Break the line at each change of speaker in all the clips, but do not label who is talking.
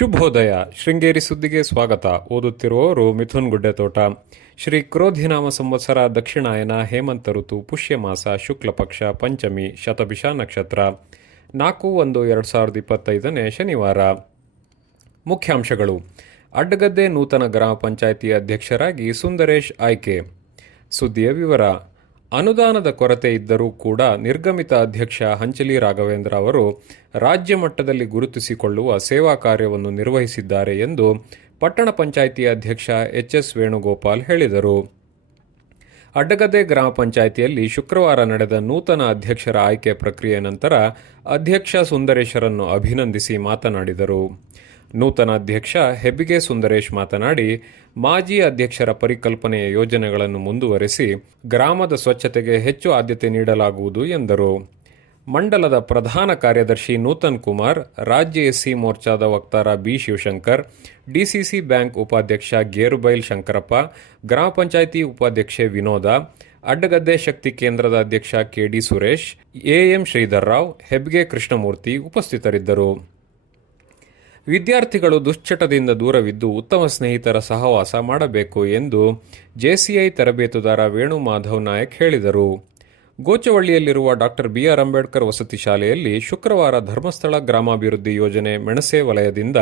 ಶುಭೋದಯ. ಶೃಂಗೇರಿ ಸುದ್ದಿಗೆ ಸ್ವಾಗತ. ಓದುತ್ತಿರುವವರು ಮಿಥುನ್ ಗುಡ್ಡೆತೋಟ. ಶ್ರೀ ಕ್ರೋಧಿನಾಮ ಸಂವತ್ಸರ ದಕ್ಷಿಣಾಯನ ಹೇಮಂತ ಋತು, ಪುಷ್ಯಮಾಸ ಶುಕ್ಲ ಪಕ್ಷ ಪಂಚಮಿ, ಶತಭಿಷ ನಕ್ಷತ್ರ. ನಾಲ್ಕು ಒಂದು ಎರಡು ಸಾವಿರದ ಇಪ್ಪತ್ತೈದನೇ ಶನಿವಾರ. ಮುಖ್ಯಾಂಶಗಳು. ಅಡ್ಡಗದ್ದೆ ನೂತನ ಗ್ರಾಮ ಪಂಚಾಯಿತಿ ಅಧ್ಯಕ್ಷರಾಗಿ ಸುಂದರೇಶ್ ಆಯ್ಕೆ. ಸುದ್ದಿಯ ವಿವರ. ಅನುದಾನದ ಕೊರತೆ ಇದ್ದರೂ ಕೂಡ ನಿರ್ಗಮಿತ ಅಧ್ಯಕ್ಷ ಹಂಚಲಿ ರಾಘವೇಂದ್ರ ಅವರು ರಾಜ್ಯ ಮಟ್ಟದಲ್ಲಿ ಗುರುತಿಸಿಕೊಳ್ಳುವ ಸೇವಾ ಕಾರ್ಯವನ್ನು ನಿರ್ವಹಿಸಿದ್ದಾರೆ ಎಂದು ಪಟ್ಟಣ ಪಂಚಾಯಿತಿ ಅಧ್ಯಕ್ಷ ಎಚ್ ಎಸ್ ವೇಣುಗೋಪಾಲ್ ಹೇಳಿದರು. ಅಡ್ಡಗದ್ದೆ ಗ್ರಾಮ ಪಂಚಾಯಿತಿಯಲ್ಲಿ ಶುಕ್ರವಾರ ನಡೆದ ನೂತನ ಅಧ್ಯಕ್ಷರ ಆಯ್ಕೆ ಪ್ರಕ್ರಿಯೆ ನಂತರ ಅಧ್ಯಕ್ಷ ಸುಂದರೇಶರನ್ನು ಅಭಿನಂದಿಸಿ ಮಾತನಾಡಿದರು. ನೂತನ ಅಧ್ಯಕ್ಷ ಹೆಬ್ಬಿಗೆ ಸುಂದರೇಶ್ ಮಾತನಾಡಿ, ಮಾಜಿ ಅಧ್ಯಕ್ಷರ ಪರಿಕಲ್ಪನೆಯ ಯೋಜನೆಗಳನ್ನು ಮುಂದುವರೆಸಿ ಗ್ರಾಮದ ಸ್ವಚ್ಛತೆಗೆ ಹೆಚ್ಚು ಆದ್ಯತೆ ನೀಡಲಾಗುವುದು ಎಂದರು. ಮಂಡಲದ ಪ್ರಧಾನ ಕಾರ್ಯದರ್ಶಿ ನೂತನ್ ಕುಮಾರ್, ರಾಜ್ಯ ಎಸ್ಸಿ ಮೋರ್ಚಾದ ವಕ್ತಾರ ಬಿ ಶಿವಶಂಕರ್, ಡಿಸಿಸಿ ಬ್ಯಾಂಕ್ ಉಪಾಧ್ಯಕ್ಷ ಗೇರುಬೈಲ್ ಶಂಕರಪ್ಪ, ಗ್ರಾಮ ಪಂಚಾಯಿತಿ ಉಪಾಧ್ಯಕ್ಷೆ ವಿನೋದ, ಅಡ್ಡಗದ್ದೆ ಶಕ್ತಿ ಕೇಂದ್ರದ ಅಧ್ಯಕ್ಷ ಕೆಡಿ ಸುರೇಶ್ ಎಎಂ ಶ್ರೀಧರ್ರಾವ್ ಹೆಬ್ಗೆ ಕೃಷ್ಣಮೂರ್ತಿ ಉಪಸ್ಥಿತರಿದ್ದರು. ವಿದ್ಯಾರ್ಥಿಗಳು ದುಶ್ಚಟದಿಂದ ದೂರವಿದ್ದು ಉತ್ತಮ ಸ್ನೇಹಿತರ ಸಹವಾಸ ಮಾಡಬೇಕು ಎಂದು ಜೆಸಿಐ ತರಬೇತುದಾರ ವೇಣು ಮಾಧವ್ ನಾಯಕ್ ಹೇಳಿದರು. ಗೋಚವಳ್ಳಿಯಲ್ಲಿರುವ ಡಾಕ್ಟರ್ ಬಿಆರ್ ಅಂಬೇಡ್ಕರ್ ವಸತಿ ಶಾಲೆಯಲ್ಲಿ ಶುಕ್ರವಾರ ಧರ್ಮಸ್ಥಳ ಗ್ರಾಮಾಭಿವೃದ್ಧಿ ಯೋಜನೆ ಮೆಣಸೆ ವಲಯದಿಂದ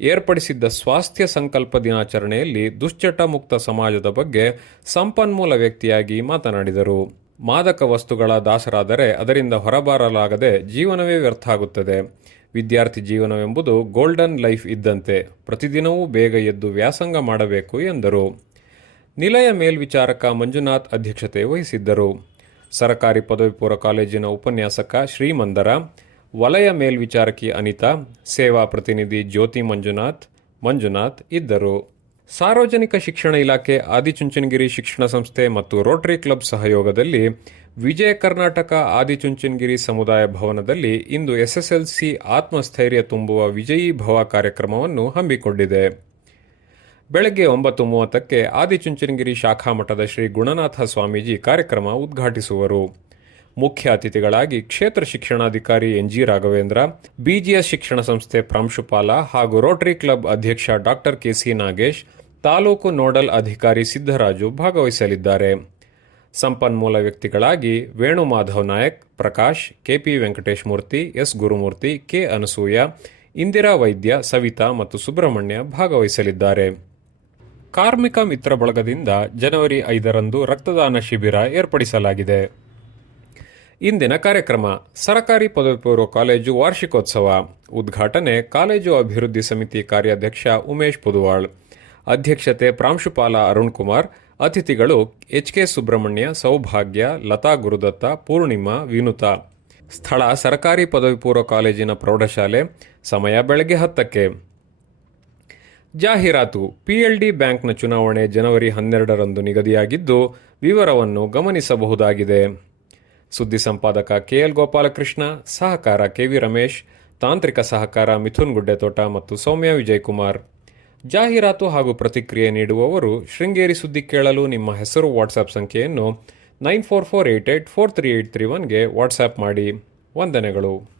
ಏರ್ಪಡಿಸಿದ್ದ ಸ್ವಾಸ್ಥ್ಯ ಸಂಕಲ್ಪ ದಿನಾಚರಣೆಯಲ್ಲಿ ದುಶ್ಚಟ ಮುಕ್ತ ಸಮಾಜದ ಬಗ್ಗೆ ಸಂಪನ್ಮೂಲ ವ್ಯಕ್ತಿಯಾಗಿ ಮಾತನಾಡಿದರು. ಮಾದಕ ವಸ್ತುಗಳ ದಾಸರಾದರೆ ಅದರಿಂದ ಹೊರಬರಲಾಗದೆ ಜೀವನವೇ ವ್ಯರ್ಥ ಆಗುತ್ತದೆ ವಿದ್ಯಾರ್ಥಿ ಜೀವನವೆಂಬುದು ಗೋಲ್ಡನ್ ಲೈಫ್ ಇದ್ದಂತೆ ಪ್ರತಿದಿನವೂ ಬೇಗ ಎದ್ದು ವ್ಯಾಸಂಗ ಮಾಡಬೇಕು ಎಂದರು. ನಿಲಯ ಮೇಲ್ವಿಚಾರಕ ಮಂಜುನಾಥ್ ಅಧ್ಯಕ್ಷತೆ ವಹಿಸಿದ್ದರು. ಸರಕಾರಿ ಪದವಿ ಪೂರ್ವ ಕಾಲೇಜಿನ ಉಪನ್ಯಾಸಕ ಶ್ರೀಮಂದರ, ವಲಯ ಮೇಲ್ವಿಚಾರಕಿ ಅನಿತಾ, ಸೇವಾ ಪ್ರತಿನಿಧಿ ಜ್ಯೋತಿ ಮಂಜುನಾಥ್ ಮಂಜುನಾಥ್ ಇದ್ದರು. ಸಾರ್ವಜನಿಕ ಶಿಕ್ಷಣ ಇಲಾಖೆ, ಆದಿಚುಂಚನಗಿರಿ ಶಿಕ್ಷಣ ಸಂಸ್ಥೆ ಮತ್ತು ರೋಟರಿ ಕ್ಲಬ್ ಸಹಯೋಗದಲ್ಲಿ ವಿಜಯ ಕರ್ನಾಟಕ ಆದಿಚುಂಚನಗಿರಿ ಸಮುದಾಯ ಭವನದಲ್ಲಿ ಇಂದು ಎಸ್ಎಸ್ಎಲ್ಸಿ ಆತ್ಮಸ್ಥೈರ್ಯ ತುಂಬುವ ವಿಜಯಿ ಭವ ಕಾರ್ಯಕ್ರಮವನ್ನು ಹಮ್ಮಿಕೊಂಡಿದೆ. ಬೆಳಗ್ಗೆ ಒಂಬತ್ತು ಮೂವತ್ತಕ್ಕೆ ಆದಿಚುಂಚನಗಿರಿ ಶಾಖಾ ಮಠದ ಶ್ರೀ ಗುಣನಾಥ ಸ್ವಾಮೀಜಿ ಕಾರ್ಯಕ್ರಮ ಉದ್ಘಾಟಿಸುವರು. ಮುಖ್ಯ ಅತಿಥಿಗಳಾಗಿ ಕ್ಷೇತ್ರ ಶಿಕ್ಷಣಾಧಿಕಾರಿ ಎನ್ಜಿ ರಾಘವೇಂದ್ರ, ಬಿಜಿಎಸ್ ಶಿಕ್ಷಣ ಸಂಸ್ಥೆ ಪ್ರಾಂಶುಪಾಲ ಹಾಗೂ ರೋಟರಿ ಕ್ಲಬ್ ಅಧ್ಯಕ್ಷ doctor K C Nagesh, taluk nodal ಅಧಿಕಾರಿ ಸಿದ್ದರಾಜು ಭಾಗವಹಿಸಲಿದ್ದಾರೆ. ಸಂಪನ್ಮೂಲ ವ್ಯಕ್ತಿಗಳಾಗಿ Venu Madhav Nayak, Prakash, K P Venkatesh Murthy, S Gurumurthy, K Anasuya, Indira Vaidya, Savitha ಮತ್ತು ಸುಬ್ರಹ್ಮಣ್ಯ ಭಾಗವಹಿಸಲಿದ್ದಾರೆ. ಕಾರ್ಮಿಕ ಮಿತ್ರ ಬಳಗದಿಂದ ಜನವರಿ ಐದರಂದು ರಕ್ತದಾನ ಶಿಬಿರ ಏರ್ಪಡಿಸಲಾಗಿದೆ. ಇಂದಿನ ಕಾರ್ಯಕ್ರಮ, ಸರಕಾರಿ ಪದವಿ ಪೂರ್ವ ಕಾಲೇಜು ವಾರ್ಷಿಕೋತ್ಸವ. ಉದ್ಘಾಟನೆ ಕಾಲೇಜು ಅಭಿವೃದ್ಧಿ ಸಮಿತಿ ಕಾರ್ಯಾಧ್ಯಕ್ಷ ಉಮೇಶ್ ಪುದುವಾಳ್. ಅಧ್ಯಕ್ಷತೆ ಪ್ರಾಂಶುಪಾಲ ಅರುಣ್ ಕುಮಾರ್ ಅತಿಥಿಗಳು ಎಚ್ ಕೆ ಸುಬ್ರಹ್ಮಣ್ಯ, ಸೌಭಾಗ್ಯ, ಲತಾ ಗುರುದತ್ತ, ಪೂರ್ಣಿಮಾ, ವಿನುತಾ. ಸ್ಥಳ ಸರ್ಕಾರಿ ಪದವಿ ಪೂರ್ವ ಕಾಲೇಜಿನ ಪ್ರೌಢಶಾಲೆ, ಸಮಯ ಬೆಳಗ್ಗೆ ಹತ್ತಕ್ಕೆ. ಜಾಹೀರಾತು ಪಿಎಲ್ಡಿ ಬ್ಯಾಂಕ್ನ ಚುನಾವಣೆ ಜನವರಿ ಹನ್ನೆರಡರಂದು ನಿಗದಿಯಾಗಿದ್ದು, ವಿವರವನ್ನು ಗಮನಿಸಬಹುದಾಗಿದೆ. ಸುದ್ದಿ ಸಂಪಾದಕ ಕೆಎಲ್ ಗೋಪಾಲಕೃಷ್ಣ, ಸಹಕಾರ ಕೆ ವಿ ರಮೇಶ್, ತಾಂತ್ರಿಕ ಸಹಕಾರ ಮಿಥುನ್ ಗುಡ್ಡೆತೋಟ ಮತ್ತು ಸೌಮ್ಯ ವಿಜಯಕುಮಾರ್. ಜಾಹೀರಾತು ಹಾಗೂ ಪ್ರತಿಕ್ರಿಯೆ ನೀಡುವವರು ಶೃಂಗೇರಿ ಸುದ್ದಿ ಕೇಳಲು ನಿಮ್ಮ ಹೆಸರು ವಾಟ್ಸಾಪ್ ಸಂಖ್ಯೆಯನ್ನು nine four four eight eight four three eight three ಒನ್ಗೆ WhatsApp ಮಾಡಿ. ವಂದನೆಗಳು.